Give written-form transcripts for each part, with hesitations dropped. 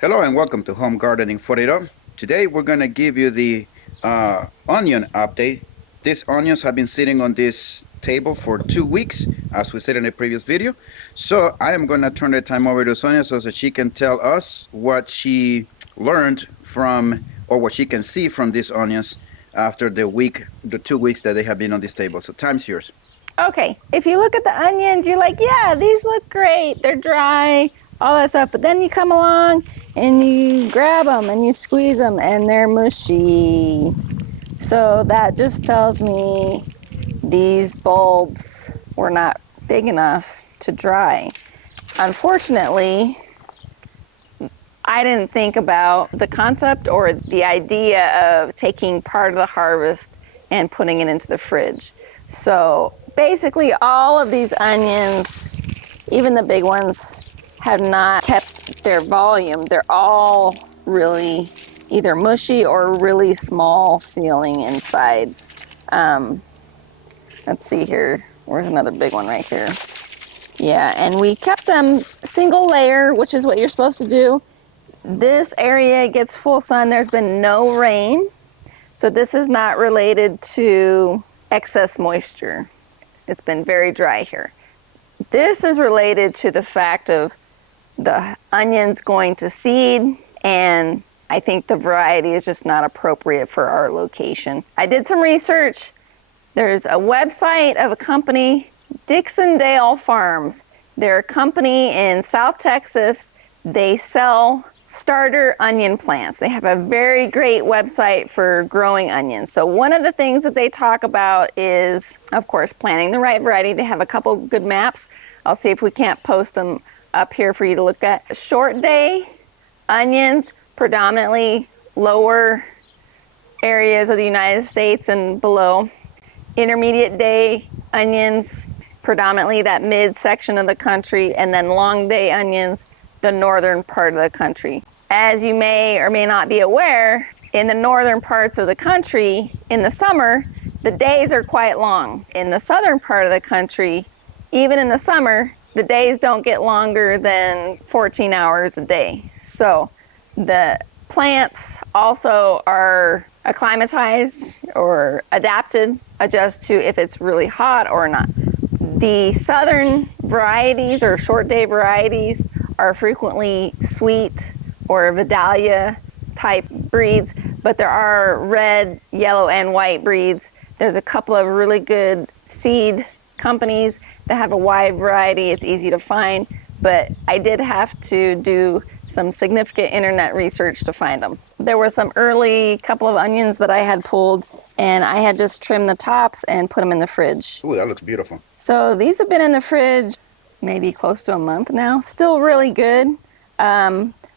Hello and welcome to Home Gardening for It. Today we're going to give you the onion update. These onions have been sitting on this table for 2 weeks, as we said in the previous video. So I am going to turn the time over to Sonia so that she can tell us what she learned from, or what she can see from these onions after the 2 weeks that they have been on this table. So time's yours. Okay, if you look at the onions, you're like, yeah, these look great. They're dry, all that stuff. But then you come along and you grab them and you squeeze them and they're mushy. So that just tells me these bulbs were not big enough to dry. Unfortunately, I didn't think about the concept or the idea of taking part of the harvest and putting it into the fridge. So basically all of these onions, even the big ones, have not kept their volume. They're all really either mushy or really small feeling inside. Let's see here. Where's another big one right here? Yeah, and we kept them single layer, which is what you're supposed to do. This area gets full sun. There's been no rain. So this is not related to excess moisture. It's been very dry here. This is related to the fact of the onions going to seed, and I think the variety is just not appropriate for our location. I did some research. There's a website of a company, Dixondale Farms. They're a company in South Texas. They sell starter onion plants. They have a very great website for growing onions. So one of the things that they talk about is, of course, planting the right variety. They have a couple good maps. I'll see if we can't post them up here for you to look at. Short day onions, predominantly lower areas of the United States and below. Intermediate day onions, predominantly that mid section of the country, and then long day onions, the northern part of the country. As you may or may not be aware, in the northern parts of the country, in the summer, the days are quite long. In the southern part of the country, even in the summer, the days don't get longer than 14 hours a day. So the plants also are acclimatized or adjust to if it's really hot or not. The southern varieties or short day varieties are frequently sweet or Vidalia type breeds, but there are red, yellow, and white breeds. There's a couple of really good seed companies that have a wide variety. It's easy to find, but I did have to do some significant internet research to find them. There were some early couple of onions that I had pulled, and I had just trimmed the tops and put them in the fridge. Ooh, that looks beautiful. So these have been in the fridge maybe close to a month now. Still really good.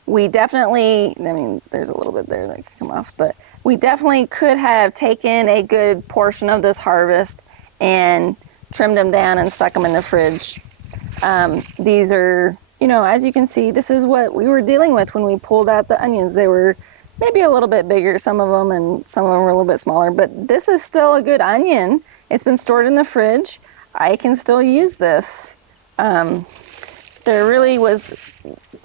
We definitely, there's a little bit there that could come off, but we definitely could have taken a good portion of this harvest and trimmed them down and stuck them in the fridge. These are, as you can see, this is what we were dealing with when we pulled out the onions. They were maybe a little bit bigger, some of them, and some of them were a little bit smaller, but this is still a good onion. It's been stored in the fridge. I can still use this. There really was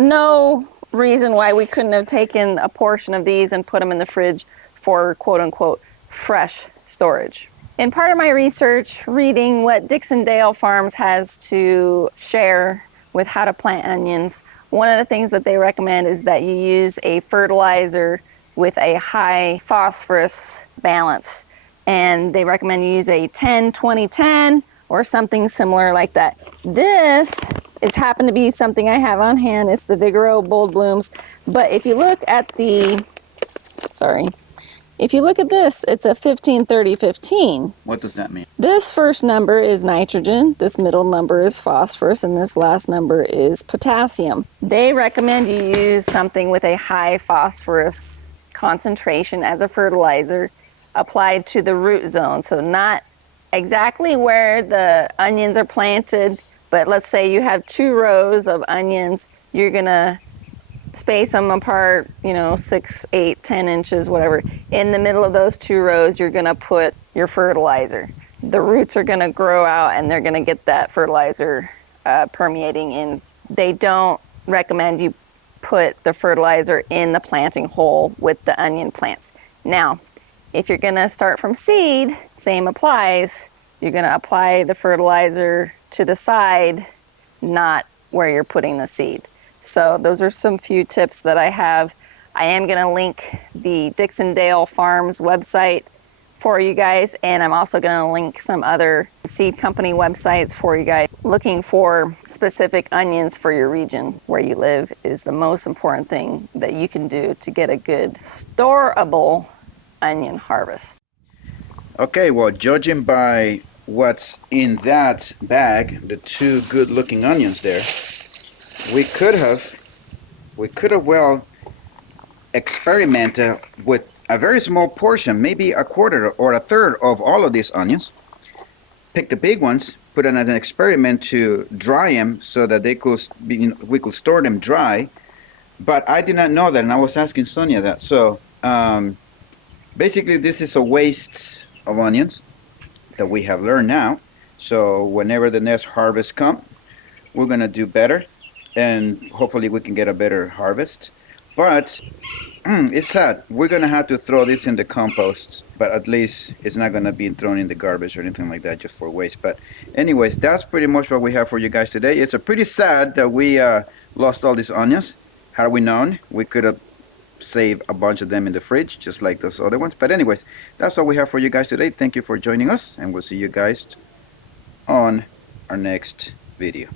no reason why we couldn't have taken a portion of these and put them in the fridge for quote unquote fresh storage. In part of my research, reading what Dixondale Farms has to share with how to plant onions, one of the things that they recommend is that you use a fertilizer with a high phosphorus balance. And they recommend you use a 10-20-10 or something similar like that. This is happened to be something I have on hand. It's the Vigoro Bold Blooms. But if you look at if you look at this, it's a 15-30-15. What does that mean? This first number is nitrogen, this middle number is phosphorus, and this last number is potassium. They recommend you use something with a high phosphorus concentration as a fertilizer applied to the root zone. So not exactly where the onions are planted, but let's say you have 2 rows of onions, you're gonna space them apart, 6, 8, 10 inches, whatever. In the middle of those 2 rows, you're gonna put your fertilizer. The roots are gonna grow out and they're gonna get that fertilizer permeating in. They don't recommend you put the fertilizer in the planting hole with the onion plants. Now, if you're gonna start from seed, same applies. You're gonna apply the fertilizer to the side, not where you're putting the seed. So those are some few tips that I have. I am gonna link the Dixondale Farms website for you guys, and I'm also gonna link some other seed company websites for you guys. Looking for specific onions for your region where you live is the most important thing that you can do to get a good storable onion harvest. Okay, well, judging by what's in that bag, the two good looking onions there, we could have well experimented with a very small portion, maybe a quarter or a third of all of these onions. Pick the big ones, put them as an experiment to dry them so that they could we could store them dry. But I did not know that, and I was asking Sonia that. So basically, this is a waste of onions that we have learned now. So whenever the next harvest comes, we're gonna do better, and hopefully we can get a better harvest. But it's sad. We're gonna have to throw this in the compost, but at least it's not gonna be thrown in the garbage or anything like that just for waste. But anyways, that's pretty much what we have for you guys today. It's a pretty sad that we lost all these onions. Had we known, we could have saved a bunch of them in the fridge, just like those other ones. But anyways, that's all we have for you guys today. Thank you for joining us, and we'll see you guys on our next video.